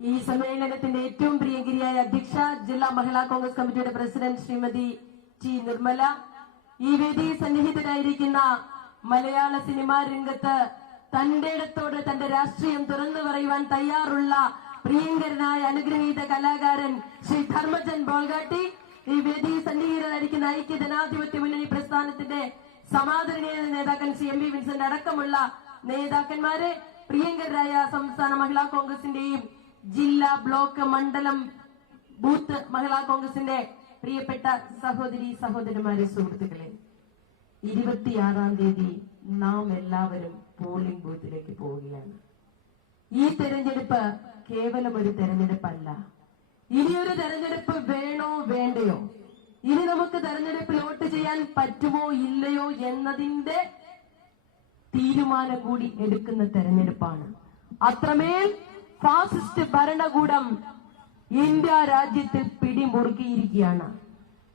ഈ സമ്മേളനത്തിന്റെ ഏറ്റവും പ്രിയങ്കരിയായ അധ്യക്ഷ ജില്ലാ മഹിളാ കോൺഗ്രസ് കമ്മിറ്റിയുടെ പ്രസിഡന്റ് ശ്രീമതി ടി നിർമ്മല. ഈ വേദിയിൽ സന്നിഹിതരായിരിക്കുന്ന മലയാള സിനിമാ രംഗത്ത് തന്റെ ഇടത്തോട് തന്റെ രാഷ്ട്രീയം തുറന്നു പറയുവാൻ തയ്യാറുള്ള പ്രിയങ്കരനായ അനുഗ്രഹീത കലാകാരൻ ശ്രീ ധർമ്മജൻ ബോൾഗാട്ടി. ഈ വേദിയിൽ സന്നിഹിതരായിരിക്കുന്ന ഐക്യ ജനാധിപത്യ മുന്നണി പ്രസ്ഥാനത്തിന്റെ സമാദരണീയ നേതാക്കൾ സി എം പി വിൻസെന്റ് അടക്കമുള്ള നേതാക്കന്മാരെ പ്രിയങ്കരായ സംസ്ഥാന മഹിളാ കോൺഗ്രസിന്റെയും ജില്ലാ ബ്ലോക്ക് മണ്ഡലം ബൂത്ത് മഹിളാ കോൺഗ്രസിന്റെ പ്രിയപ്പെട്ട സഹോദരി സഹോദരന്മാരെ സുഹൃത്തുക്കളെ ഇരുപത്തിയാറാം തീയതി നാം എല്ലാവരും പോളിംഗ് ബൂത്തിലേക്ക് പോവുകയാണ്. ഈ തെരഞ്ഞെടുപ്പ് കേവലം ഒരു തെരഞ്ഞെടുപ്പല്ല. ഇനിയൊരു തെരഞ്ഞെടുപ്പ് വേണോ വേണ്ടയോ? ഇനി നമുക്ക് തെരഞ്ഞെടുപ്പിൽ വോട്ട് ചെയ്യാൻ പറ്റുമോ ഇല്ലയോ എന്നതിന്റെ തീരുമാനം കൂടി എടുക്കുന്ന തെരഞ്ഞെടുപ്പാണ്. അത്രമേൽ ഫാസിസ്റ്റ് ഭരണകൂടം ഇന്ത്യ രാജ്യത്തിൽ പിടിമുറുക്കിയിരിക്കുകയാണ്.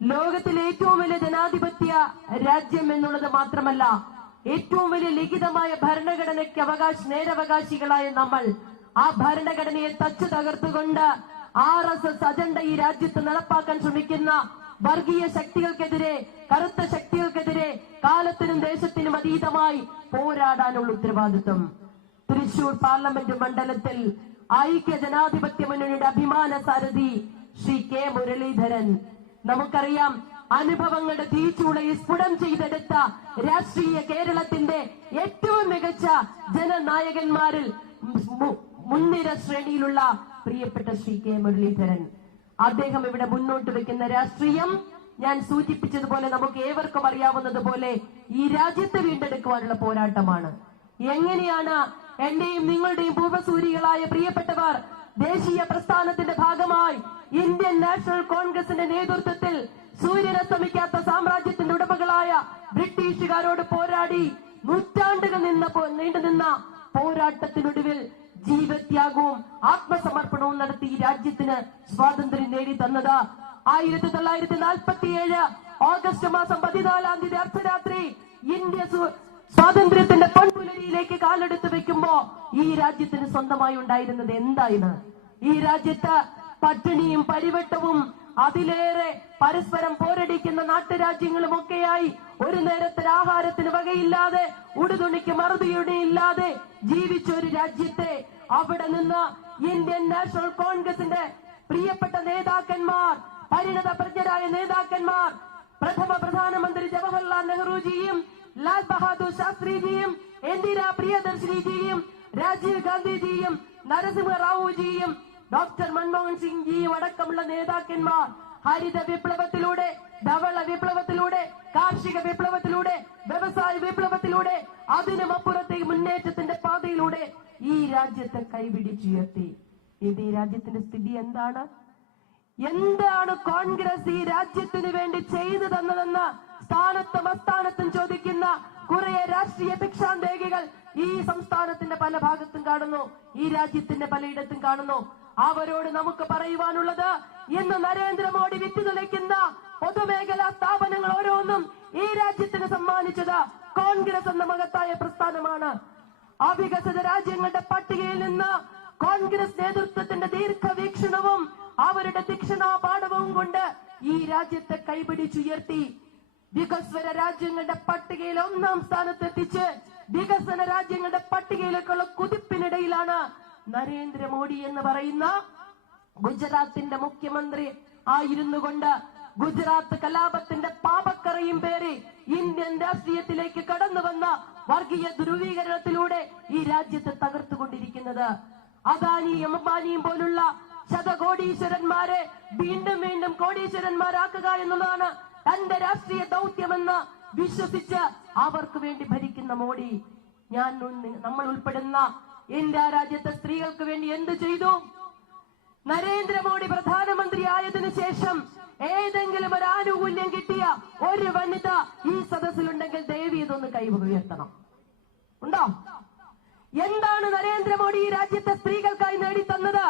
ലോകത്തിലെ ഏറ്റവും വലിയ ജനാധിപത്യ രാജ്യം എന്നുള്ളത് മാത്രമല്ല ഏറ്റവും വലിയ ലിഖിതമായ ഭരണഘടനയ്ക്ക് അവകാശ നേരവകാശികളായ നമ്മൾ ആ ഭരണഘടനയെ തച്ചു തകർത്തുകൊണ്ട് ആർ എസ് എസ് അജണ്ട ഈ രാജ്യത്ത് നടപ്പാക്കാൻ ശ്രമിക്കുന്ന വർഗീയ ശക്തികൾക്കെതിരെ കറുത്ത ശക്തികൾക്കെതിരെ കാലത്തിനും ദേശത്തിനും അതീതമായി പോരാടാനുള്ള ഉത്തരവാദിത്വം. തൃശൂർ പാർലമെന്റ് മണ്ഡലത്തിൽ ഐക്യ ജനാധിപത്യ മുന്നണിയുടെ അഭിമാന സാരഥി ശ്രീ കെ മുരളീധരൻ. നമുക്കറിയാം അനുഭവങ്ങളുടെ തീച്ചൂളയിൽ സ്ഫുടം ചെയ്തെടുത്ത രാഷ്ട്രീയ കേരളത്തിന്റെ ഏറ്റവും മികച്ച ജനനായകന്മാരിൽ മുൻനിര ശ്രേണിയിലുള്ള പ്രിയപ്പെട്ട ശ്രീ കെ മുരളീധരൻ. അദ്ദേഹം ഇവിടെ മുന്നോട്ട് വെക്കുന്ന രാഷ്ട്രീയം ഞാൻ സൂചിപ്പിച്ചതുപോലെ നമുക്ക് ഏവർക്കും അറിയാവുന്നതുപോലെ ഈ രാജ്യത്തെ വീണ്ടെടുക്കുവാനുള്ള പോരാട്ടമാണ്. എങ്ങനെയാണ് എന്റെയും നിങ്ങളുടെയും പൂർവസൂരികളായ പ്രിയപ്പെട്ടവർ ദേശീയ പ്രസ്ഥാനത്തിന്റെ ഭാഗമായി ഇന്ത്യൻ നാഷണൽ കോൺഗ്രസിന്റെ നേതൃത്വത്തിൽ സൂര്യനസ്തമിക്കാത്ത സാമ്രാജ്യത്തിന്റെ ഉടമകളായ ബ്രിട്ടീഷുകാരോട് പോരാടി നൂറ്റാണ്ടുകൾ നിന്ന നീണ്ടുനിന്ന പോരാട്ടത്തിനൊടുവിൽ ജീവത്യാഗവും ആത്മസമർപ്പണവും നടത്തി ഈ രാജ്യത്തിന് സ്വാതന്ത്ര്യം നേടി തന്നത്. ആയിരത്തി തൊള്ളായിരത്തി നാൽപ്പത്തി ഏഴ് ഓഗസ്റ്റ് മാസം പതിനാലാം തീയതി അർദ്ധരാത്രി ഇന്ത്യ സ്വാതന്ത്ര്യത്തിന്റെ പൊൻപുലരിയിലേക്ക് കാലെടുത്ത് വെക്കുമ്പോ ഈ രാജ്യത്തിന് സ്വന്തമായി ഉണ്ടായിരുന്നത് എന്തായിരുന്നു ഈ രാജ്യത്ത് പട്ടിണിയും പരിവട്ടവും അതിലേറെ പരസ്പരം പോരടിക്കുന്ന നാട്ടുരാജ്യങ്ങളും ഒക്കെയായി ഒരു നേരത്തെ ആഹാരത്തിന് വകയില്ലാതെ ഉടുതുണിക്ക് മറുതിയുടെ ഇല്ലാതെ ജീവിച്ച ഒരു രാജ്യത്തെ അവിടെ നിന്ന് ഇന്ത്യൻ നാഷണൽ കോൺഗ്രസിന്റെ പ്രിയപ്പെട്ട നേതാക്കന്മാർ പരിണത പ്രജ്ഞരായ നേതാക്കന്മാർ പ്രഥമ പ്രധാനമന്ത്രി ജവഹർലാൽ നെഹ്റുജിയും ലാൽ ബഹാദൂർ ശാസ്ത്രിജിയും ഇന്ദിര പ്രിയദർശിനിജിയും രാജീവ് ഗാന്ധിജിയും നരസിംഹ റാവുജിയും ഡോക്ടർ മൻമോഹൻ സിംഗ്ജിയും അടക്കമുള്ള നേതാക്കന്മാർ ഹരിത വിപ്ലവത്തിലൂടെ ധവള വിപ്ലവത്തിലൂടെ കാർഷിക വിപ്ലവത്തിലൂടെ വ്യവസായ വിപ്ലവത്തിലൂടെ അതിനുമപ്പുറത്തെ മുന്നേറ്റത്തിന്റെ പാതയിലൂടെ ഈ രാജ്യത്തെ കൈപിടിച്ചുയർത്തി ഇത് ഈ രാജ്യത്തിന്റെ സ്ഥിതി എന്താണ്? എന്താണ് കോൺഗ്രസ് ഈ രാജ്യത്തിന് വേണ്ടി ചെയ്തു തന്നതെന്ന് സ്ഥാനത്തും അസ്ഥാനത്തും ചോദിക്കുന്ന കുറെ രാഷ്ട്രീയ ഭിക്ഷാന്തേകികൾ ഈ സംസ്ഥാനത്തിന്റെ പല ഭാഗത്തും കാണുന്നു ഈ രാജ്യത്തിന്റെ പലയിടത്തും കാണുന്നു. അവരോട് നമുക്ക് പറയുവാനുള്ളത് ഇന്ന് നരേന്ദ്രമോദി വിറ്റുതുലയ്ക്കുന്ന പൊതുമേഖലാ സ്ഥാപനങ്ങൾ ഓരോന്നും ഈ രാജ്യത്തിന് സമ്മാനിച്ചത് കോൺഗ്രസ് എന്ന മഹത്തായ പ്രസ്ഥാനമാണ്. അവികസിത രാജ്യങ്ങളുടെ പട്ടികയിൽ നിന്ന് കോൺഗ്രസ് നേതൃത്വത്തിന്റെ ദീർഘവീക്ഷണവും അവരുടെ തീക്ഷണാപാഠവും കൊണ്ട് ഈ രാജ്യത്തെ കൈപിടിച്ചുയർത്തി വികസ്വര രാജ്യങ്ങളുടെ പട്ടികയിൽ ഒന്നാം സ്ഥാനത്തെത്തിച്ച് വികസന രാജ്യങ്ങളുടെ പട്ടികയിലേക്കുള്ള കുതിപ്പിനിടയിലാണ് നരേന്ദ്രമോദി എന്ന് പറയുന്ന ഗുജറാത്തിന്റെ മുഖ്യമന്ത്രി ആയിരുന്നു കൊണ്ട് ഗുജറാത്ത് കലാപത്തിന്റെ പാപക്കറയും പേരി ഇന്ത്യൻ രാഷ്ട്രീയത്തിലേക്ക് കടന്നു വന്ന വർഗീയ ധ്രുവീകരണത്തിലൂടെ ഈ രാജ്യത്തെ തകർത്തുകൊണ്ടിരിക്കുന്നത്. അദാനിയും അംബാനിയും പോലുള്ള ശതകോടീശ്വരന്മാരെ വീണ്ടും വീണ്ടും കോടീശ്വരന്മാരാക്കുക എന്നുള്ളതാണ് തന്റെ രാഷ്ട്രീയ ദൗത്യമെന്ന് വിശ്വസിച്ച് അവർക്ക് വേണ്ടി ഭരിക്കുന്ന മോഡി. ഞാൻ നമ്മൾ ഉൾപ്പെടുന്ന ഇന്ത്യ രാജ്യത്തെ സ്ത്രീകൾക്ക് വേണ്ടി എന്ത് ചെയ്തു? നരേന്ദ്രമോദി പ്രധാനമന്ത്രി ആയതിനു ശേഷം ഏതെങ്കിലും ഒരു ആനുകൂല്യം കിട്ടിയ ഒരു വനിത ഈ സദസ്സിലുണ്ടെങ്കിൽ ദേവി ഇതൊന്ന് കൈ ഉയർത്തണം. ഉണ്ടോ? എന്താണ് നരേന്ദ്രമോദി ഈ രാജ്യത്തെ സ്ത്രീകൾക്കായി നേടിത്തന്നത്?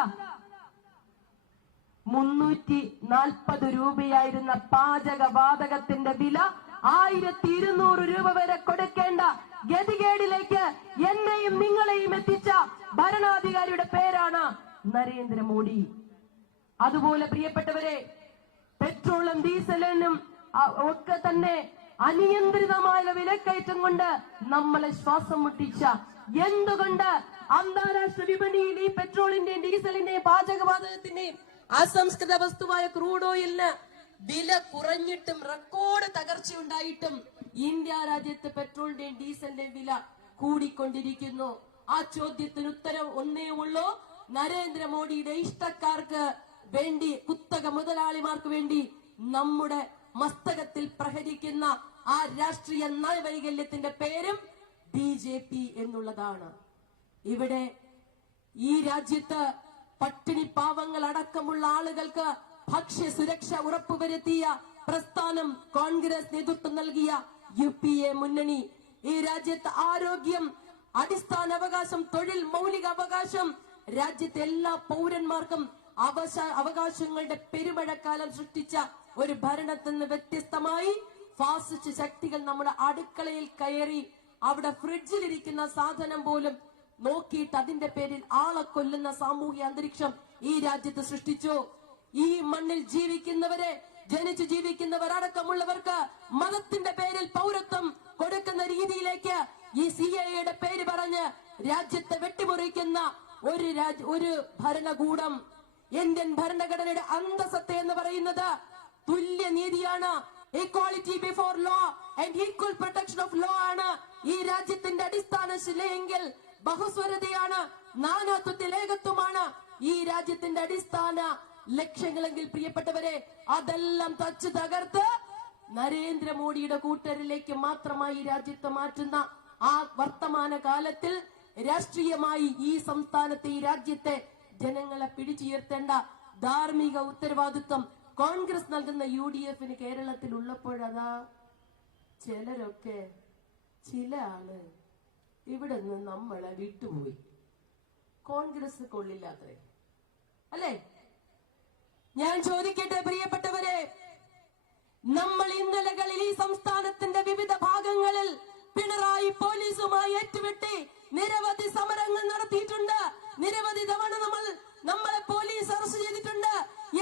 മുന്നൂറ്റി നാൽപ്പത് രൂപയായിരുന്ന പാചകവാതകത്തിന്റെ വില ആയിരത്തി ഇരുന്നൂറ് രൂപ വരെ കൊടുക്കേണ്ട ഗതികേടിലേക്ക് എന്നെയും നിങ്ങളെയും എത്തിച്ച ഭരണാധികാരിയുടെ പേരാണ് നരേന്ദ്രമോദി. അതുപോലെ പ്രിയപ്പെട്ടവരെ പെട്രോളും ഡീസലിനും ഒക്കെ തന്നെ അനിയന്ത്രിതമായ വിലക്കയറ്റം കൊണ്ട് നമ്മളെ ശ്വാസം മുട്ടിച്ച എന്തുകൊണ്ട് അന്താരാഷ്ട്ര വിപണിയിൽ ഈ പെട്രോളിന്റെയും ഡീസലിന്റെയും പാചകവാതകത്തിന്റെയും അസംസ്കൃത വസ്തുവായ ക്രൂഡ് ഓയിലിന് വില കുറഞ്ഞിട്ടും റെക്കോർഡ് തകർച്ചയുണ്ടായിട്ടും ഇന്ത്യ രാജ്യത്ത് പെട്രോളിന്റെയും ഡീസലിന്റെയും വില കൂടിക്കൊണ്ടിരിക്കുന്നു. ആ ചോദ്യത്തിന് ഉത്തരം ഒന്നേ ഉള്ളൂ. നരേന്ദ്രമോദിയുടെ ഇഷ്ടക്കാർക്ക് വേണ്ടി കുത്തക മുതലാളിമാർക്ക് വേണ്ടി നമ്മുടെ മസ്തകത്തിൽ പ്രഹരിക്കുന്ന ആ രാഷ്ട്രീയ നയവൈകല്യത്തിന്റെ പേരും ബി ജെ പി എന്നുള്ളതാണ്. ഇവിടെ ഈ രാജ്യത്ത് പട്ടിണി പാവങ്ങൾ അടക്കമുള്ള ആളുകൾക്ക് ഭക്ഷ്യ സുരക്ഷ ഉറപ്പുവരുത്തിയ പ്രസ്ഥാനം കോൺഗ്രസ് നേതൃത്വം നൽകിയ യു പി എ മുന്നണി. ഈ രാജ്യത്ത് ആരോഗ്യം അടിസ്ഥാന അവകാശം തൊഴിൽ മൗലിക അവകാശം രാജ്യത്തെ എല്ലാ പൗരന്മാർക്കും അവശ- അവകാശങ്ങളുടെ പെരുമഴക്കാലം സൃഷ്ടിച്ച ഒരു ഭരണത്തിൽ നിന്ന് വ്യത്യസ്തമായി ഫാസിസ്റ്റ് ശക്തികൾ നമ്മുടെ അടുക്കളയിൽ കയറി അവിടെ ഫ്രിഡ്ജിലിരിക്കുന്ന സാധനം പോലും നോക്കിയിട്ട് അതിന്റെ പേരിൽ ആളെ കൊല്ലുന്ന സാമൂഹ്യ അന്തരീക്ഷം ഈ രാജ്യത്ത് സൃഷ്ടിച്ചു. ഈ മണ്ണിൽ ജീവിക്കുന്നവരെ ജനിച്ചു ജീവിക്കുന്നവർ അടക്കമുള്ളവർക്ക് മതത്തിന്റെ പേരിൽ പൗരത്വം കൊടുക്കുന്ന രീതിയിലേക്ക് ഈ സി എയുടെ പേര് പറഞ്ഞ് രാജ്യത്തെ വെട്ടിമുറിക്കുന്ന ഒരു രാജ് ഒരു ഭരണകൂടം ഇന്ത്യൻ ഭരണഘടനയുടെ അന്തസത്ത എന്ന് പറയുന്നത് തുല്യ നീതിയാണ് equality before law and equal protection of law ആണ്. ഈ രാജ്യത്തിന്റെ അടിസ്ഥാന ശിലയെങ്കിൽ ബഹുസ്വരതയാണ് നാനാത്വത്തിൽ ഏകത്വമാണ്. ഈ രാജ്യത്തിന്റെ അടിസ്ഥാന ലക്ഷ്യങ്ങളെങ്കിൽ പ്രിയപ്പെട്ടവരെ അതെല്ലാം തച്ചു തകർത്ത് നരേന്ദ്രമോദിയുടെ കൂട്ടരിലേക്ക് മാത്രമായി രാജ്യത്തെ മാറ്റുന്ന ആ വർത്തമാന കാലത്തിൽ രാഷ്ട്രീയമായി ഈ സംസ്ഥാനത്തെ ഈ രാജ്യത്തെ ജനങ്ങളെ പിടിച്ചുയർത്തേണ്ട ധാർമ്മിക ഉത്തരവാദിത്വം കോൺഗ്രസ് നൽകുന്ന യു ഡി എഫിന് കേരളത്തിൽ ഉള്ളപ്പോഴതാ ചിലരൊക്കെ ചില ആൾ ഇവിടെ നിന്ന് നമ്മളെ വിട്ടുപോയി. കോൺഗ്രസ് കൊള്ളില്ലാത്രേ. അല്ലേ? ഞാൻ ചോദിക്കട്ടെ പ്രിയപ്പെട്ടവരെ നമ്മൾ ഇന്നലകളിൽ ഈ സംസ്ഥാനത്തിന്റെ വിവിധ ഭാഗങ്ങളിൽ പിണറായി പോലീസുമായി ഏറ്റുമുട്ടി നിരവധി സമരങ്ങൾ നടത്തിയിട്ടുണ്ട്. നിരവധി തവണ നമ്മൾ നമ്മളെ പോലീസ് അറസ്റ്റ് ചെയ്തിട്ടുണ്ട്.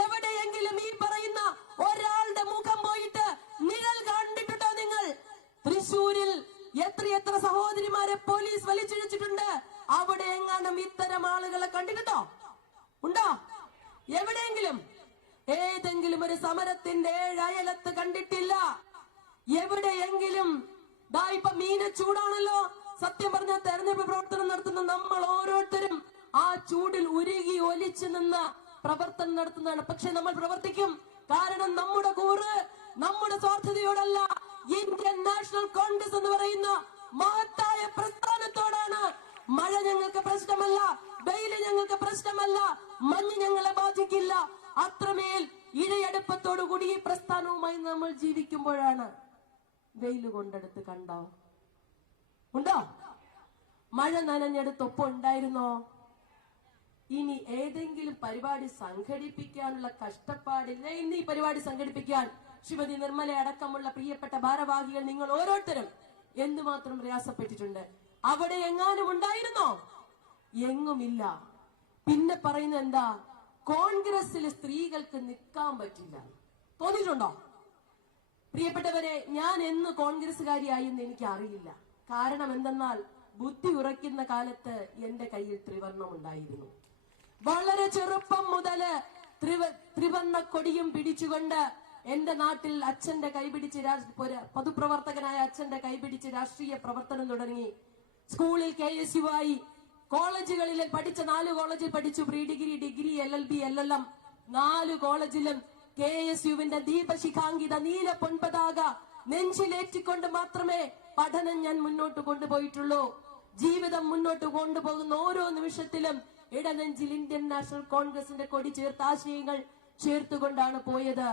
എവിടെയെങ്കിലും ഈ പറയുന്ന ഒരാളുടെ മുഖം പോയിട്ട് നിഴൽ കണ്ടിട്ടുണ്ടോ നിങ്ങൾ? തൃശൂരിൽ എത്ര എത്ര സഹോദരിമാരെ പോലീസ് വലിച്ചിഴച്ചിട്ടുണ്ട്. അവിടെ എങ്ങാനും ഇത്തരം ആളുകളെ കണ്ടിട്ടുണ്ടോ? ഉണ്ടോ? എവിടെയെങ്കിലും? ഏതെങ്കിലും ഒരു സമരത്തിന്റെ ഏഴയലത്ത് കണ്ടിട്ടില്ല. എവിടെയെങ്കിലും? ദാ ഇപ്പൊ മീന ചൂടാണല്ലോ. സത്യം പറഞ്ഞ തെരഞ്ഞെടുപ്പ് പ്രവർത്തനം നടത്തുന്ന നമ്മൾ ഓരോരുത്തരും ആ ചൂടിൽ ഉരുകി ഒലിച്ചു നിന്ന് പ്രവർത്തനം നടത്തുന്നതാണ്. പക്ഷെ നമ്മൾ പ്രവർത്തിക്കും. കാരണം നമ്മുടെ കൂറ് നമ്മുടെ സ്വാർത്ഥതയോടല്ല. ഇന്ത്യൻ നാഷണൽ കോൺഗ്രസ് എന്ന് പറയുന്ന മഹത്തായ പ്രസ്ഥാനത്തോടാണ്. മഴ ഞങ്ങൾക്ക് പ്രശ്നമല്ല വെയിൽ ഞങ്ങൾക്ക് പ്രശ്നമല്ല മഞ്ഞ് ഞങ്ങളെ ബാധിക്കില്ല. അത്രമേൽ ഇഴയടുപ്പത്തോടുകൂടി ഈ പ്രസ്ഥാനവുമായി നമ്മൾ ജീവിക്കുമ്പോഴാണ് വെയിൽ കൊണ്ടെടുത്ത് കണ്ടോ? ഉണ്ടോ? മഴ നനഞ്ഞെടുത്തൊപ്പം ഉണ്ടായിരുന്നോ? ഇനി ഏതെങ്കിലും പരിപാടി സംഘടിപ്പിക്കാനുള്ള കഷ്ടപ്പാടില്ല? ഇന്ന് ഈ പരിപാടി സംഘടിപ്പിക്കാൻ ശ്രീമതി നിർമ്മല അടക്കമുള്ള പ്രിയപ്പെട്ട ഭാരവാഹികൾ നിങ്ങൾ ഓരോരുത്തരും എന്തുമാത്രം പ്രയാസപ്പെട്ടിട്ടുണ്ട്? അവിടെ എങ്ങാനും ഉണ്ടായിരുന്നോ? എങ്ങുമില്ല. പിന്നെ പറയുന്നത് എന്താ? കോൺഗ്രസിൽ സ്ത്രീകൾക്ക് നിൽക്കാൻ പറ്റില്ല. തോന്നിയിട്ടുണ്ടോ? പ്രിയപ്പെട്ടവരെ ഞാൻ എന്ന് കോൺഗ്രസ്സുകാരിയായി എന്ന് എനിക്ക് അറിയില്ല കാരണം എന്തെന്നാൽ ബുദ്ധി ഉറയ്ക്കുന്ന കാലത്ത് എന്റെ കയ്യിൽ ത്രിവർണം ഉണ്ടായിരുന്നു. വളരെ ചെറുപ്പം മുതൽ ത്രിവ ത്രിവർണ കൊടിയും പിടിച്ചുകൊണ്ട് എന്റെ നാട്ടിൽ അച്ഛന്റെ കൈപിടിച്ച് പൊതുപ്രവർത്തകനായ അച്ഛന്റെ കൈപിടിച്ച് രാഷ്ട്രീയ പ്രവർത്തനം തുടങ്ങി. സ്കൂളിൽ കെ എസ് യു ആയി. കോളേജുകളിൽ പഠിച്ച നാല് കോളേജിൽ പഠിച്ചു. Pre degree degree L L B L L M. നാല് കോളേജിലും കെ എസ് യുവിന്റെ ദീപശിഖാങ്കിത നീല പൊൻപതാക നെഞ്ചിലേറ്റിക്കൊണ്ട് മാത്രമേ പഠനം ഞാൻ മുന്നോട്ട് കൊണ്ടുപോയിട്ടുള്ളൂ. ജീവിതം മുന്നോട്ട് കൊണ്ടുപോകുന്ന ഓരോ നിമിഷത്തിലും ഇടനെഞ്ചിൽ ഇന്ത്യൻ നാഷണൽ കോൺഗ്രസിന്റെ കൊടി ചേർത്ത ആശയങ്ങൾ ചേർത്തുകൊണ്ടാണ് പോയത്.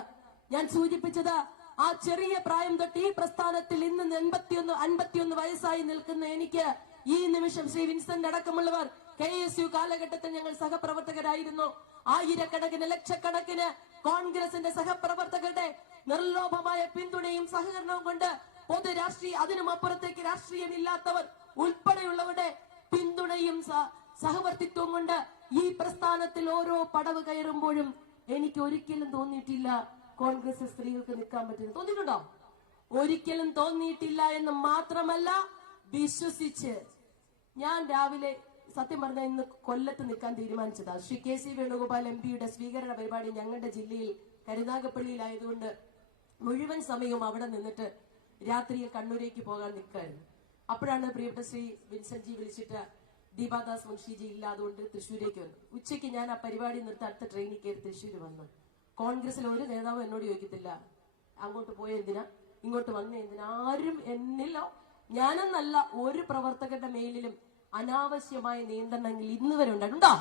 ഞാൻ സൂചിപ്പിച്ചത് ആ ചെറിയ പ്രായം തൊട്ട് ഈ പ്രസ്ഥാനത്തിൽ ഇന്ന് എൺപത്തിയൊന്ന് അൻപത്തിയൊന്ന് വയസ്സായി നിൽക്കുന്ന എനിക്ക് ഈ നിമിഷം ശ്രീ വിൻസെന്റ് അടക്കമുള്ളവർ കെ എസ് യു കാലഘട്ടത്തിൽ ഞങ്ങൾ സഹപ്രവർത്തകരായിരുന്നു. ആയിരക്കണക്കിന് ലക്ഷക്കണക്കിന് കോൺഗ്രസിന്റെ സഹപ്രവർത്തകരുടെ നിർലോഭമായ പിന്തുണയും സഹകരണവും കൊണ്ട് പൊതു രാഷ്ട്രീയ അതിനും അപ്പുറത്തേക്ക് രാഷ്ട്രീയമില്ലാത്തവർ ഉൾപ്പെടെയുള്ളവരുടെ പിന്തുണയും സഹവർത്തിത്വം കൊണ്ട് ഈ പ്രസ്ഥാനത്തിൽ ഓരോ പടവ് കയറുമ്പോഴും എനിക്ക് ഒരിക്കലും തോന്നിയിട്ടില്ല കോൺഗ്രസ് സ്ത്രീകൾക്ക് നിൽക്കാൻ പറ്റുന്നു തോന്നിയിട്ടുണ്ടോ? ഒരിക്കലും തോന്നിയിട്ടില്ല എന്ന് മാത്രമല്ല വിശ്വസിച്ച്. ഞാൻ രാവിലെ സത്യം പറഞ്ഞ ഇന്ന് കൊല്ലത്ത് നിൽക്കാൻ തീരുമാനിച്ചതാ. Shri K C Venugopal M പിയുടെ സ്വീകരണ പരിപാടി ഞങ്ങളുടെ ജില്ലയിൽ കരുനാഗപ്പള്ളിയിലായതുകൊണ്ട് മുഴുവൻ സമയവും അവിടെ നിന്നിട്ട് രാത്രിയിൽ കണ്ണൂരേക്ക് പോകാൻ നിൽക്കായിരുന്നു അപ്പോഴാണ് പ്രിയപ്പെട്ട ശ്രീ വിൻസെന്റ് ജി വിളിച്ചിട്ട് ദീപാദാസ് മുൻഷിജി ഇല്ല അതുകൊണ്ട് തൃശ്ശൂരേക്ക് വന്നു. ഉച്ചയ്ക്ക് ഞാൻ ആ പരിപാടി നിർത്തി അടുത്ത ട്രെയിനിൽ കയറി തൃശ്ശൂർ വന്നു. കോൺഗ്രസിൽ ഒരു നേതാവും എന്നോട് ചോദിക്കത്തില്ല. അങ്ങോട്ട് പോയ എന്തിനാ? ഇങ്ങോട്ട് വന്ന എന്തിനാ? ആരും എന്നിലോ ഞാനെന്നല്ല ഒരു പ്രവർത്തകരുടെ മേലിലും അനാവശ്യമായ നിയന്ത്രണങ്ങൾ ഇന്ന് വരെ ഉണ്ടായിട്ടുണ്ടോ?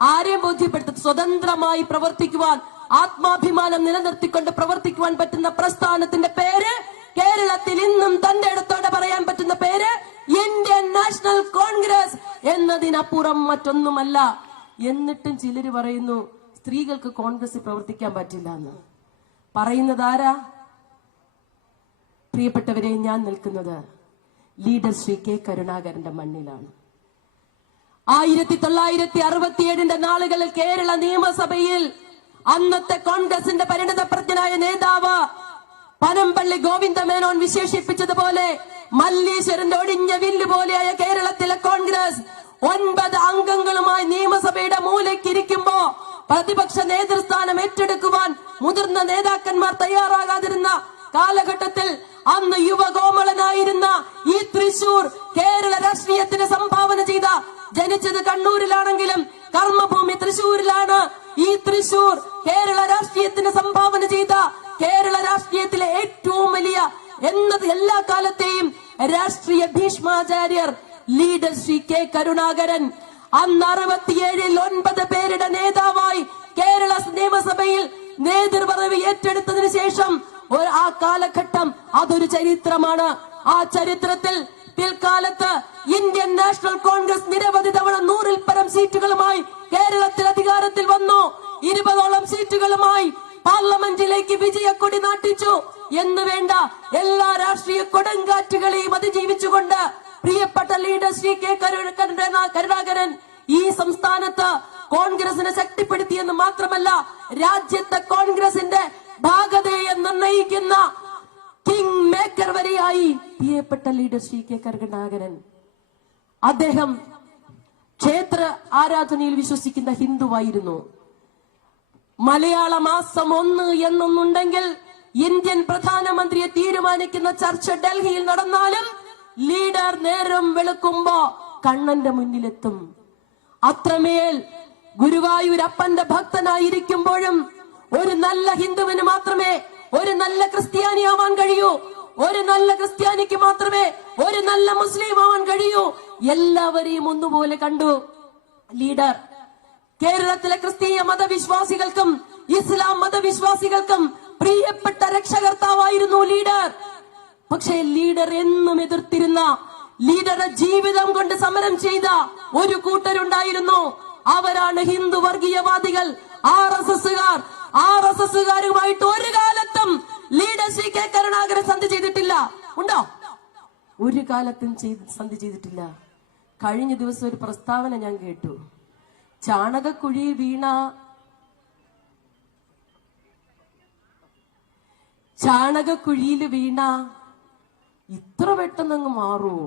ആരെയും ബോധ്യപ്പെടുത്ത സ്വതന്ത്രമായി പ്രവർത്തിക്കുവാൻ ആത്മാഭിമാനം നിലനിർത്തിക്കൊണ്ട് പ്രവർത്തിക്കുവാൻ പറ്റുന്ന പ്രസ്ഥാനത്തിന്റെ പേര് കേരളത്തിൽ ഇന്നും തന്റെ അടുത്തോടെ പറയാൻ പറ്റുന്ന പേര് ഇന്ത്യൻ നാഷണൽ കോൺഗ്രസ് എന്നതിനപ്പുറം മറ്റൊന്നുമല്ല. എന്നിട്ടും ചിലര് പറയുന്നു സ്ത്രീകൾക്ക് കോൺഗ്രസ് പ്രവർത്തിക്കാൻ പറ്റില്ല എന്ന് പറയുന്നത് ആരാ? പ്രിയപ്പെട്ടവരെ ഞാൻ നിൽക്കുന്നത് ലീഡർ ശ്രീ കെ കരുണാകരന്റെ മണ്ണിലാണ്. ആയിരത്തി തൊള്ളായിരത്തി അറുപത്തിയേഴിന്റെ നാളുകളിൽ കേരള നിയമസഭയിൽ അന്നത്തെ കോൺഗ്രസിന്റെ പരിണതപ്രജ്ഞനായ നേതാവ് പനമ്പള്ളി ഗോവിന്ദമേനോൻ വിശേഷിപ്പിച്ചതുപോലെ മല്ലീശ്വരന്റെ ഒടിഞ്ഞ വില്ല് പോലെയായ കേരളത്തിലെ കോൺഗ്രസ് ഒൻപത് അംഗങ്ങളുമായി നിയമസഭയുടെ മൂലയ്ക്കിരിക്കുമ്പോ പ്രതിപക്ഷ നേതൃസ്ഥാനം ഏറ്റെടുക്കുവാൻ മുതിർന്ന നേതാക്കന്മാർ തയ്യാറാകാതിരുന്ന കാലഘട്ടത്തിൽ അന്ന് യുവകോമളനായിരുന്ന ഈ തൃശൂർ കേരള രാഷ്ട്രീയത്തിന് സംഭാവന ചെയ്ത ജനിച്ചത് കണ്ണൂരിലാണെങ്കിലും കർമ്മഭൂമി തൃശൂരിലാണ്. ഈ തൃശൂർ കേരള രാഷ്ട്രീയത്തിന് സംഭാവന ചെയ്ത കേരള രാഷ്ട്രീയത്തിലെ ഏറ്റവും വലിയ എന്നത് എല്ലാ കാലത്തെയും രാഷ്ട്രീയ ഭീഷ്മാചാര്യർ ലീഡർ ശ്രീ കെ കരുണാകരൻ അന്ന് അറുപത്തിയേഴിൽ ഒൻപത് പേരുടെ നേതാവായി കേരള നിയമസഭയിൽ നേതൃപദവി ഏറ്റെടുത്തതിനു ശേഷം ആ കാലഘട്ടം അതൊരു ചരിത്രമാണ്. ആ ചരിത്രത്തിൽ പിൽക്കാലത്ത് ഇന്ത്യൻ നാഷണൽ കോൺഗ്രസ് നിരവധി തവണ നൂറിൽ പരം സീറ്റുകളുമായി കേരളത്തിൽ അധികാരത്തിൽ വന്നു. ഇരുപതോളം സീറ്റുകളുമായി പാർലമെന്റിലേക്ക് വിജയക്കൊടി നാട്ടിച്ചു. എന്ന് വേണ്ട എല്ലാ രാഷ്ട്രീയ കൊടുങ്കാറ്റുകളെയും അതിജീവിച്ചുകൊണ്ട് പ്രിയപ്പെട്ട ലീഡർ ശ്രീ കെ കരുണാകരൻ ഈ സംസ്ഥാനത്ത് കോൺഗ്രസിനെ ശക്തിപ്പെടുത്തിയെന്ന് മാത്രമല്ല രാജ്യത്തെ കോൺഗ്രസിന്റെ ഭാഗതയെ നിർണയിക്കുന്ന കിങ് മേക്കർ വരെയായി പ്രിയപ്പെട്ട ലീഡർ ശ്രീ കെ കരുണാകരൻ. അദ്ദേഹം ക്ഷേത്ര ആരാധനയിൽ വിശ്വസിക്കുന്ന ഹിന്ദുവായിരുന്നു. മലയാള മാസം ഒന്ന് എന്നൊന്നുണ്ടെങ്കിൽ ഇന്ത്യൻ പ്രധാനമന്ത്രിയെ തീരുമാനിക്കുന്ന ചർച്ച ഡൽഹിയിൽ നടന്നാലും ലീഡർ നേരം വെളുക്കുമ്പോ കണ്ണന്റെ മുന്നിലെത്തും. അത്രമേൽ ഗുരുവായൂരപ്പന്റെ ഭക്തനായിരിക്കുമ്പോഴും ഒരു നല്ല ഹിന്ദുവിന് മാത്രമേ ഒരു നല്ല ക്രിസ്ത്യാനി ആവാൻ കഴിയൂ. ഒരു നല്ല ക്രിസ്ത്യാനിക്ക് മാത്രമേ ഒരു നല്ല മുസ്ലിം ആവാൻ കഴിയൂ. എല്ലാവരെയും ഒന്നുപോലെ കണ്ടു. ലീഡർ കേരളത്തിലെ ക്രിസ്തീയ മതവിശ്വാസികൾക്കും ഇസ്ലാം മതവിശ്വാസികൾക്കും പ്രിയപ്പെട്ട രക്ഷകർത്താവായിരുന്നു ലീഡർ. പക്ഷേ ലീഡർ എന്നും എതിർത്തിരുന്ന ലീഡറെ ജീവിതം കൊണ്ട് സമരം ചെയ്ത ഒരു കൂട്ടരുണ്ടായിരുന്നു. അവരാണ് ഹിന്ദു വർഗീയവാദികൾ ആർ എസ് എസുകാർ ആർ എസ് എസുകാരുമായിട്ട് ഒരു കാലത്തും ലീഡർ ശ്രീ കെ കരുണാകരൻ സന്ധി ചെയ്തിട്ടില്ല. ഉണ്ടോ? ഒരു കാലത്തും സന്ധി ചെയ്തിട്ടില്ല. കഴിഞ്ഞ ദിവസം ഒരു പ്രസ്താവന ഞാൻ കേട്ടു. ചാണകക്കുഴിയിൽ വീണ ചാണകക്കുഴിയിൽ വീണ ഇത്ര പെട്ടെന്നങ്ങ് മാറുമോ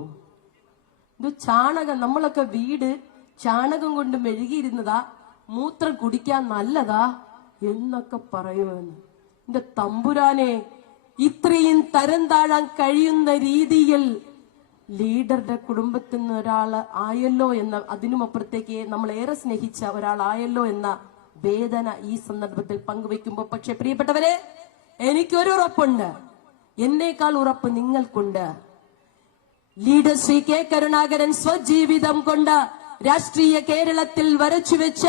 ഇത് ചാണകം നമ്മളൊക്കെ വീട് ചാണകം കൊണ്ട് മെഴുകിയിരുന്നതാ മൂത്രം കുടിക്കാൻ നല്ലതാ എന്നൊക്കെ പറയുമെന്ന് എന്റെ തമ്പുരാനെ ഇത്രയും തരം താഴാൻ കഴിയുന്ന രീതിയിൽ ലീഡറുടെ കുടുംബത്തിൽ നിന്ന് ഒരാൾ ആയല്ലോ എന്ന അതിനും അപ്പുറത്തേക്ക് നമ്മൾ ഏറെ സ്നേഹിച്ച ഒരാളായല്ലോ എന്ന വേദന ഈ സന്ദർഭത്തിൽ പങ്കുവെക്കുമ്പോൾ പക്ഷെ പ്രിയപ്പെട്ടവരെ എനിക്കൊരു ഉറപ്പുണ്ട്. എന്നേക്കാൾ ഉറപ്പ് നിങ്ങൾക്കുണ്ട്. ലീഡർ ശ്രീ കെ കരുണാകരൻ സ്വജീവിതം കൊണ്ട് രാഷ്ട്രീയ കേരളത്തിൽ വരച്ചു വെച്ച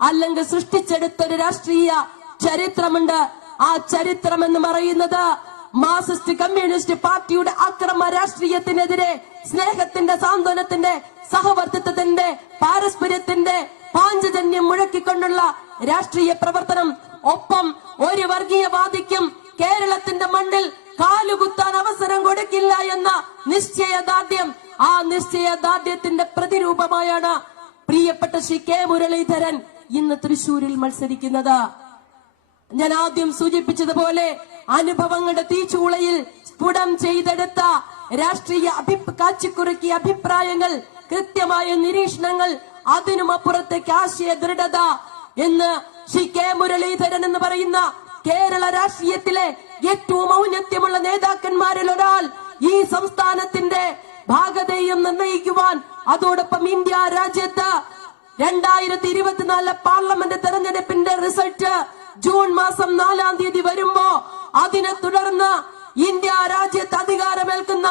അല്ലെങ്കിൽ സൃഷ്ടിച്ചെടുത്തൊരു രാഷ്ട്രീയ ചരിത്രമുണ്ട്. ആ ചരിത്രം എന്ന് പറയുന്നത് മാർക്സിസ്റ്റ് കമ്മ്യൂണിസ്റ്റ് പാർട്ടിയുടെ അക്രമ രാഷ്ട്രീയത്തിനെതിരെ സ്നേഹത്തിന്റെ സാന്ത്വനത്തിന്റെ സഹവർത്തിത്വത്തിന്റെ പാരസ്പര്യത്തിന്റെ പാഞ്ചജന്യം മുഴക്കിക്കൊണ്ടുള്ള രാഷ്ട്രീയ പ്രവർത്തനം ഒപ്പം ഒരു വർഗീയവാദിക്കും കേരളത്തിന്റെ മണ്ണിൽ കാലുകുത്താൻ അവസരം കൊടുക്കില്ല എന്ന നിശ്ചയദാർഢ്യം ആ നിശ്ചയദാർഢ്യത്തിന്റെ പ്രതിരൂപമായാണ് പ്രിയപ്പെട്ട ശ്രീ കെ മുരളീധരൻ ഇന്ന് തൃശൂരിൽ മത്സരിക്കുന്നത്. ഞാൻ ആദ്യം സൂചിപ്പിച്ചതുപോലെ അനുഭവങ്ങളുടെ തീച്ചൂളയിൽ സ്ഫുടം ചെയ്തെടുത്ത രാഷ്ട്രീയ അഭി കാച്ചിക്കുറുക്കിയ അഭിപ്രായങ്ങൾ കൃത്യമായ നിരീക്ഷണങ്ങൾ അതിനും അപ്പുറത്തേക്ക് ആശയ ദൃഢത എന്ന് ശ്രീ കെ മുരളീധരൻ എന്ന് പറയുന്ന കേരള രാഷ്ട്രീയത്തിലെ ഏറ്റവും ഔന്നത്യമുള്ള നേതാക്കന്മാരിൽ ഒരാൾ ഈ സംസ്ഥാനത്തിന്റെ ഭാഗതയും നിർണയിക്കുവാൻ അതോടൊപ്പം ഇന്ത്യ രാജ്യത്ത് രണ്ടായിരത്തി ഇരുപത്തിനാലിലെ പാർലമെന്റ് തെരഞ്ഞെടുപ്പിന്റെ റിസൾട്ട് ജൂൺ മാസം നാലാം തീയതി വരുമ്പോ അതിനെ തുടർന്ന് ഇന്ത്യ രാജ്യത്ത് അധികാരമേൽക്കുന്ന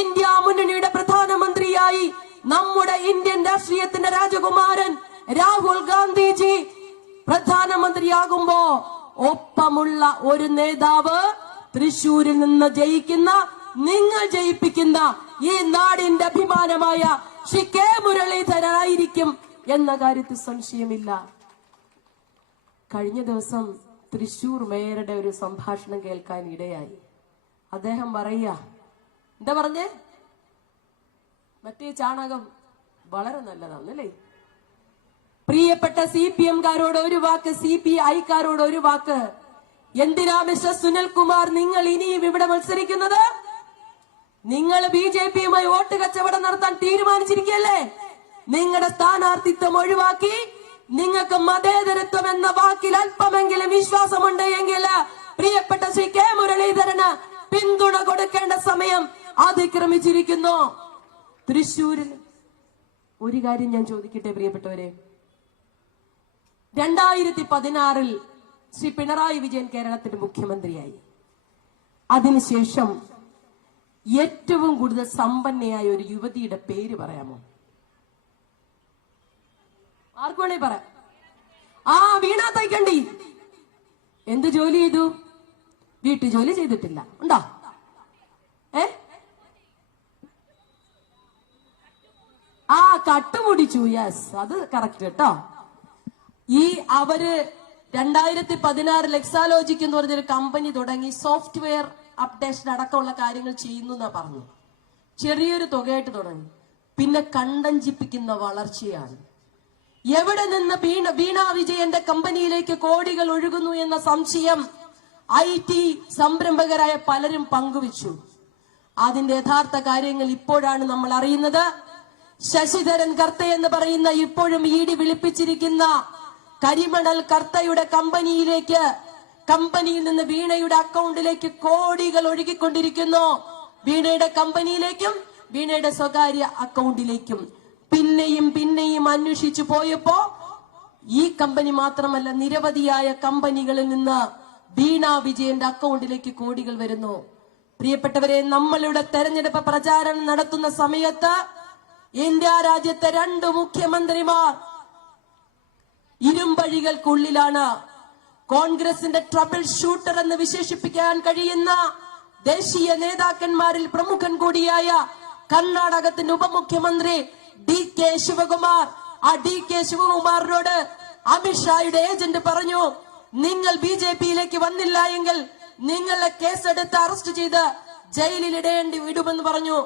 ഇന്ത്യ മുന്നണിയുടെ പ്രധാനമന്ത്രിയായി നമ്മുടെ ഇന്ത്യൻ രാഷ്ട്രീയത്തിന്റെ രാജകുമാരൻ രാഹുൽ ഗാന്ധിജി പ്രധാനമന്ത്രിയാകുമ്പോ ഒപ്പമുള്ള ഒരു നേതാവ് തൃശൂരിൽ നിന്ന് ജയിക്കുന്ന നിങ്ങൾ ജയിപ്പിക്കുന്ന ഈ നാടിന്റെ അഭിമാനമായ ശ്രീ കെ മുരളീധരനായിരിക്കും എന്ന കാര്യത്തിൽ സംശയമില്ല. കഴിഞ്ഞ ദിവസം തൃശൂർ മേയറുടെ ഒരു സംഭാഷണം കേൾക്കാൻ ഇടയായി. അദ്ദേഹം പറയുക എന്താ പറഞ്ഞേ? മറ്റേ ചാണകം വളരെ നല്ലതാണ് അല്ലേ? പ്രിയപ്പെട്ട സി പി എംകാരോട് ഒരു വാക്ക് സി പി ഐക്കാരോട് ഒരു വാക്ക്. എന്തിനാ മിസ്റ്റർ സുനിൽകുമാർ നിങ്ങൾ ഇനിയും ഇവിടെ മത്സരിക്കുന്നത്? നിങ്ങൾ ബി ജെ പിയുമായി വോട്ട് കച്ചവടം നടത്താൻ തീരുമാനിച്ചിരിക്കല്ലേ നിങ്ങളുടെ സ്ഥാനാർത്ഥിത്വം ഒഴിവാക്കി നിങ്ങൾക്ക് മതേതരത്വം എന്ന വാക്കിൽ അല്പമെങ്കിലും വിശ്വാസമുണ്ട് എങ്കിൽ പ്രിയപ്പെട്ട ശ്രീ കെ മുരളീധരന് പിന്തുണ കൊടുക്കേണ്ട സമയം അതിക്രമിച്ചിരിക്കുന്നു. തൃശൂരിൽ ഒരു കാര്യം ഞാൻ ചോദിക്കട്ടെ പ്രിയപ്പെട്ടവരെ? രണ്ടായിരത്തി പതിനാറിൽ ശ്രീ പിണറായി വിജയൻ കേരളത്തിന്റെ മുഖ്യമന്ത്രിയായി. അതിനുശേഷം ഏറ്റവും കൂടുതൽ സമ്പന്നയായ ഒരു യുവതിയുടെ പേര് പറയാമോ? ആർക്കു വേണേ പറ. ആ വീണ തൈക്കണ്ടി. എന്ത് ജോലി ചെയ്തു? വീട്ടു ജോലി ചെയ്തിട്ടില്ല. ഉണ്ടോ? ഏ? ആ കട്ടുമുടിച്ചു. യെസ് അത് കറക്റ്റ് കേട്ടോ. ഈ അവർ രണ്ടായിരത്തി പതിനാറിൽ എക്സാലോജിക് എന്ന് പറഞ്ഞൊരു കമ്പനി തുടങ്ങി സോഫ്റ്റ്വെയർ അപ്ഡേഷൻ അടക്കമുള്ള കാര്യങ്ങൾ ചെയ്യുന്നു എന്നാ പറഞ്ഞു. ചെറിയൊരു തുകയായിട്ട് തുടങ്ങി. പിന്നെ കണ്ടഞ്ചിപ്പിക്കുന്ന വളർച്ചയാണ്. എവിടെ നിന്ന് വീണ വീണ വിജയന്റെ കമ്പനിയിലേക്ക് കോടികൾ ഒഴുകുന്നു എന്ന സംശയം ഐ ടി സംരംഭകരായ പലരും പങ്കുവച്ചു. അതിന്റെ യഥാർത്ഥ കാര്യങ്ങൾ ഇപ്പോഴാണ് നമ്മൾ അറിയുന്നത്. ശശിധരൻ കർത്ത എന്ന് പറയുന്ന ഇപ്പോഴും ഇ ഡി വിളിപ്പിച്ചിരിക്കുന്ന കരിമണൽ കർത്തയുടെ കമ്പനിയിലേക്ക് കമ്പനിയിൽ നിന്ന് വീണയുടെ അക്കൗണ്ടിലേക്ക് കോടികൾ ഒഴുകിക്കൊണ്ടിരിക്കുന്നു. വീണയുടെ കമ്പനിയിലേക്കും വീണയുടെ സ്വകാര്യ അക്കൗണ്ടിലേക്കും. പിന്നെയും പിന്നെയും അന്വേഷിച്ചു പോയപ്പോ ഈ കമ്പനി മാത്രമല്ല നിരവധിയായ കമ്പനികളിൽ നിന്ന് ബീണ വിജയന്റെ അക്കൗണ്ടിലേക്ക് കോടികൾ വരുന്നു. പ്രിയപ്പെട്ടവരെ നമ്മളുടെ തെരഞ്ഞെടുപ്പ് പ്രചാരണം നടത്തുന്ന സമയത്ത് ഇന്ത്യ രാജ്യത്തെ രണ്ട് മുഖ്യമന്ത്രിമാർ ഇരുമ്പഴികൾക്കുള്ളിലാണ് കോൺഗ്രസിന്റെ ട്രബിൾ ഷൂട്ടർ എന്ന് വിശേഷിപ്പിക്കാൻ കഴിയുന്ന ദേശീയ നേതാക്കന്മാരിൽ പ്രമുഖൻ കൂടിയായ കർണാടകത്തിന്റെ ഉപമുഖ്യമന്ത്രി ഡി കെ ശിവകുമാർ. ആ ഡി കെ ശിവകുമാറിനോട് അമിത്ഷായുടെ ഏജന്റ് പറഞ്ഞു നിങ്ങൾ ബി ജെ പിയിലേക്ക് വന്നില്ല എങ്കിൽ നിങ്ങളെ കേസെടുത്ത് അറസ്റ്റ് ചെയ്ത് ജയിലിൽ ഇടേണ്ടി വിടുമെന്ന് പറഞ്ഞു.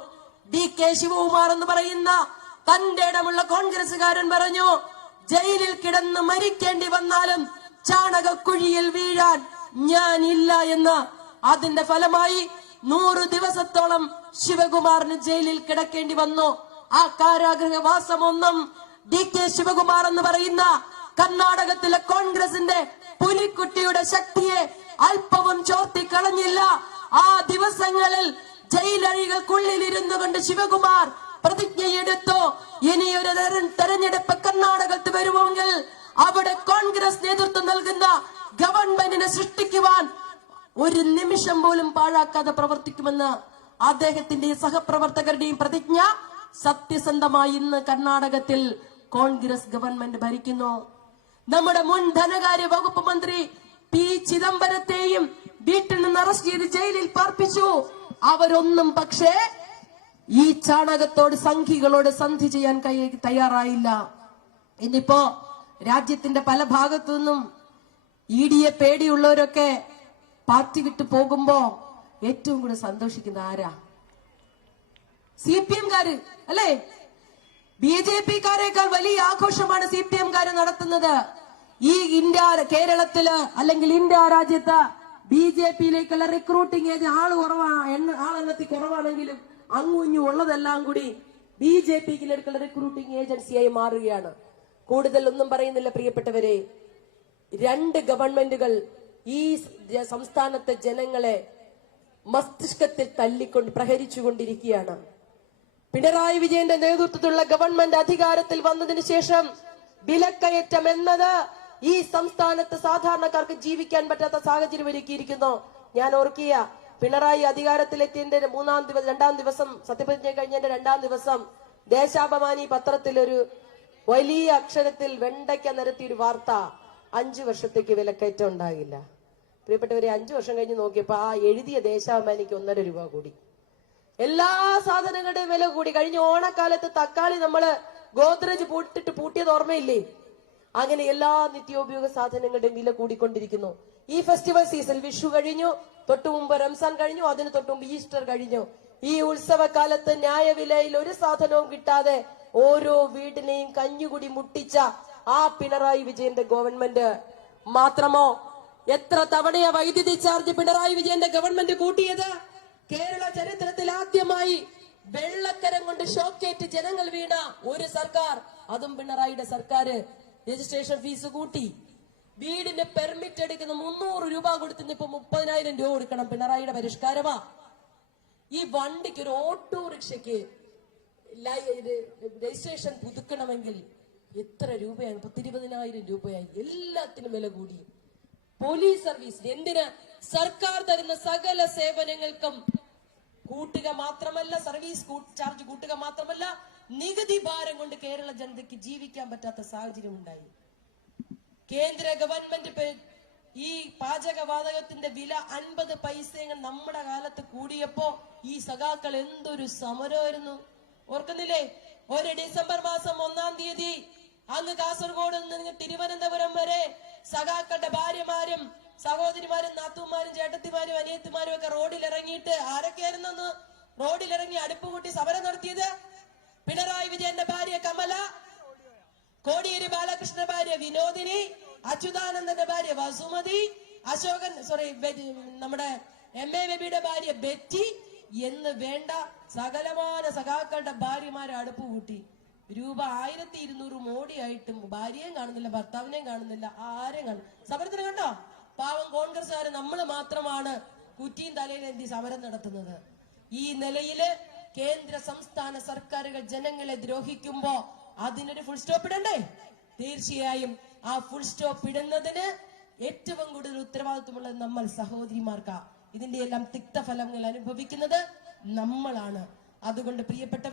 ഡി കെ ശിവകുമാർ എന്ന് പറയുന്ന തന്റെ ഇടമുള്ള കോൺഗ്രസുകാരൻ പറഞ്ഞു ജയിലിൽ കിടന്ന് മരിക്കേണ്ടി വന്നാലും ചാണകക്കുഴിയിൽ വീഴാൻ ഞാൻ ഇല്ല എന്ന്. അതിന്റെ ഫലമായി നൂറ് ദിവസത്തോളം ശിവകുമാറിന് ജയിലിൽ കിടക്കേണ്ടി വന്നു. ആ കാരാഗ്രഹവാസം ഒന്നും ഡി കെ ശിവകുമാർ എന്ന് പറയുന്ന കർണാടകത്തിലെ കോൺഗ്രസിന്റെ പുലിക്കുട്ടിയുടെ ശക്തിയെ അല്പവും ചോർത്തി കളഞ്ഞില്ല. ആ ദിവസങ്ങളിൽ ജയിലഴികൾക്കുള്ളിൽ ഇരുന്നു കൊണ്ട് ശിവകുമാർ പ്രതിജ്ഞയെടുത്തു ഇനിയൊരു തെര- തെരഞ്ഞെടുപ്പ് കർണാടകത്ത് വരുമെങ്കിൽ അവിടെ കോൺഗ്രസ് നേതൃത്വം നൽകുന്ന ഗവൺമെന്റിനെ സൃഷ്ടിക്കുവാൻ ഒരു നിമിഷം പോലും പാഴാക്കാതെ പ്രവർത്തിക്കുമെന്ന് അദ്ദേഹത്തിന്റെയും സഹപ്രവർത്തകരുടെയും പ്രതിജ്ഞ. സത്യസന്ധമായി ഇന്ന് കർണാടകത്തിൽ കോൺഗ്രസ് ഗവൺമെന്റ് ഭരിക്കുന്നു. നമ്മുടെ മുൻ ധനകാര്യ വകുപ്പ് മന്ത്രി പി ചിദംബരത്തെയും വീട്ടിൽ നിന്ന് അറസ്റ്റ് ചെയ്ത് ജയിലിൽ പാർപ്പിച്ചു. അവരൊന്നും പക്ഷേ ഈ ചാണകത്തോട് സംഘികളോട് സന്ധി ചെയ്യാൻ കൈ- തയ്യാറായില്ല. ഇന്നിപ്പോ രാജ്യത്തിന്റെ പല ഭാഗത്തു നിന്നും ഇ ഡിയെ പേടിയുള്ളവരൊക്കെ പാർട്ടി വിട്ടു പോകുമ്പോ ഏറ്റവും കൂടുതൽ സന്തോഷിക്കുന്ന ആരാ? സി പി എംകാര് അല്ലേ? ബി ജെ പിക്കാരേക്കാൾ വലിയ ആഘോഷമാണ് സി പി എംകാര് നടത്തുന്നത്. ഈ ഇന്ത്യ കേരളത്തിൽ അല്ലെങ്കിൽ ഇന്ത്യ രാജ്യത്ത് ബി ജെ പിയിലേക്കുള്ള റിക്രൂട്ടിംഗ് ഏജ് ആൾ കുറവാണ് എണ്ണ ആളെണ്ണത്തിൽ കുറവാണെങ്കിലും അങ്ങും ഇങ്ങും ഉള്ളതെല്ലാം കൂടി ബി ജെ പിയിലേക്കുള്ള റിക്രൂട്ടിംഗ് ഏജൻസിയായി മാറുകയാണ്. കൂടുതൽ ഒന്നും പറയുന്നില്ല പ്രിയപ്പെട്ടവരെ. രണ്ട് ഗവൺമെന്റുകൾ ഈ സംസ്ഥാനത്തെ ജനങ്ങളെ മസ്തിഷ്കത്തിൽ തല്ലിക്കൊണ്ട് പ്രഹരിച്ചുകൊണ്ടിരിക്കുകയാണ്. പിണറായി വിജയന്റെ നേതൃത്വത്തിലുള്ള ഗവൺമെന്റ് അധികാരത്തിൽ വന്നതിന് ശേഷം വിലക്കയറ്റം എന്നത് ഈ സംസ്ഥാനത്ത് സാധാരണക്കാർക്ക് ജീവിക്കാൻ പറ്റാത്ത സാഹചര്യം ഒരുക്കിയിരിക്കുന്നു. ഞാൻ ഓർക്കിയ പിണറായി അധികാരത്തിലെത്തിയതിന്റെ മൂന്നാം ദിവസം രണ്ടാം ദിവസം സത്യപ്രതിജ്ഞ കഴിഞ്ഞതിന്റെ രണ്ടാം ദിവസം ദേശാഭിമാനി പത്രത്തിൽ ഒരു വലിയ അക്ഷരത്തിൽ വെണ്ടയ്ക്ക നിരത്തിയ ഒരു വാർത്ത അഞ്ചു വർഷത്തേക്ക് വിലക്കയറ്റം ഉണ്ടാകില്ല പ്രിയപ്പെട്ടവരെ അഞ്ചു വർഷം കഴിഞ്ഞ് നോക്കിയപ്പോ ആ എഴുതിയ ദേശാഭിമാനിക്ക് ഒന്നര രൂപ കൂടി. എല്ലാ സാധനങ്ങളുടെയും വില കൂടി. കഴിഞ്ഞ ഓണക്കാലത്ത് തക്കാളി നമ്മൾ ഗോദ്രേജ് പൂട്ടിട്ട് പൂട്ടിയത് ഓർമ്മയില്ലേ? അങ്ങനെ എല്ലാ നിത്യോപയോഗ സാധനങ്ങളുടെയും വില കൂടിക്കൊണ്ടിരിക്കുന്നു. ഈ ഫെസ്റ്റിവൽ സീസൺ വിഷു കഴിഞ്ഞു തൊട്ടു മുമ്പ് റംസാൻ കഴിഞ്ഞു അതിന് തൊട്ടു മുമ്പ് ഈസ്റ്റർ കഴിഞ്ഞു. ഈ ഉത്സവകാലത്ത് ന്യായവിലയിൽ ഒരു സാധനവും കിട്ടാതെ ഓരോ വീടിനെയും കഞ്ഞുകുടി മുട്ടിച്ച ആ പിണറായി വിജയന്റെ ഗവൺമെന്റ് മാത്രമോ? എത്ര തവണയാ വൈദ്യുതി ചാർജ് പിണറായി വിജയന്റെ ഗവൺമെന്റ് കൂട്ടിയത്? കേരള ചരിത്രത്തിൽ ആദ്യമായി വെള്ളക്കരം കൊണ്ട് ഷോക്കേറ്റ് ജനങ്ങൾ വീണ ഒരു സർക്കാർ. അതും പിണറായിയുടെ സർക്കാർ രജിസ്ട്രേഷൻ ഫീസ് കൂട്ടി. വീടിന്റെ പെർമിറ്റ് എടുക്കുന്ന മുന്നൂറ് രൂപ കൊടുത്തിന് ഇപ്പൊ മുപ്പതിനായിരം രൂപ കൊടുക്കണം പിണറായിയുടെ പരിഷ്കാരമാ. ഈ വണ്ടിക്ക് ഒരു ഓട്ടോറിക്ഷയ്ക്ക് രജിസ്ട്രേഷൻ പുതുക്കണമെങ്കിൽ എത്ര രൂപയാണ്? പത്തിരുപതിനായിരം രൂപയായി. എല്ലാത്തിനും വില കൂടി. Police service. എന്തിന്? സർക്കാർ തരുന്ന സകല സേവനങ്ങൾക്കും കൂട്ടുക മാത്രമല്ല സർവീസ് ചാർജ് കൂട്ടുക മാത്രമല്ല നികുതി ഭാരം കൊണ്ട് കേരള ജനതയ്ക്ക് ജീവിക്കാൻ പറ്റാത്ത സാഹചര്യം ഉണ്ടായി. കേന്ദ്ര ഗവൺമെന്റ് ഈ പാചകവാതകത്തിന്റെ വില അൻപത് പൈസ നമ്മുടെ കാലത്ത് കൂടിയപ്പോ ഈ സഖാക്കൾ എന്തൊരു സമരമായിരുന്നു. ഓർക്കുന്നില്ലേ? ഒരു ഡിസംബർ മാസം ഒന്നാം തീയതി അങ്ങ് കാസർഗോഡ് നിന്ന് തിരുവനന്തപുരം വരെ സഖാക്കളുടെ ഭാര്യമാരും സഹോദരിമാരും നാത്തുമാരും ചേട്ടത്തിമാരും അനിയത്തിമാരും ഒക്കെ റോഡിൽ ഇറങ്ങിയിട്ട് റോഡിലിറങ്ങി അടുപ്പ് കൂട്ടി സമരം നടത്തിയത്? പിണറായി വിജയന്റെ ഭാര്യ കമല കോടിയേരി ബാലകൃഷ്ണ ഭാര്യ വിനോദിനി അച്യുതാനന്ദന്റെ ഭാര്യ വസുമതി അശോകൻ സോറി നമ്മുടെ എം എ ബേബിയുടെ ഭാര്യ ബെറ്റി എന്ന് വേണ്ട സകലമാന സഖാക്കളുടെ ഭാര്യമാരെ അടുപ്പ് കൂട്ടി. രൂപ ആയിരത്തി ഇരുന്നൂറ് മോടിയായിട്ടും ഭാര്യയും കാണുന്നില്ല ഭർത്താവിനെയും കാണുന്നില്ല ആരെയും കാണും സമരത്തിന് കണ്ടോ? പാവം കോൺഗ്രസ്സുകാർ നമ്മൾ മാത്രമാണ് കുറ്റിയും തലയിലെന്തി സമരം നടത്തുന്നത്. ഈ നിലയിൽ കേന്ദ്ര സംസ്ഥാന സർക്കാരുകൾ ജനങ്ങളെ ദ്രോഹിക്കുമ്പോ അതിനൊരു ഫുൾ സ്റ്റോപ്പ് ഇടണ്ടേ? തീർച്ചയായും ആ ഫുൾ സ്റ്റോപ്പ് ഇടുന്നതിന് ഏറ്റവും കൂടുതൽ ഉത്തരവാദിത്വമുള്ളത് നമ്മൾ സഹോദരിമാർക്കാ ഇതിന്റെ എല്ലാം തിക്തഫലങ്ങൾ അനുഭവിക്കുന്നത് നമ്മളാണ്. അതുകൊണ്ട് പ്രിയപ്പെട്ട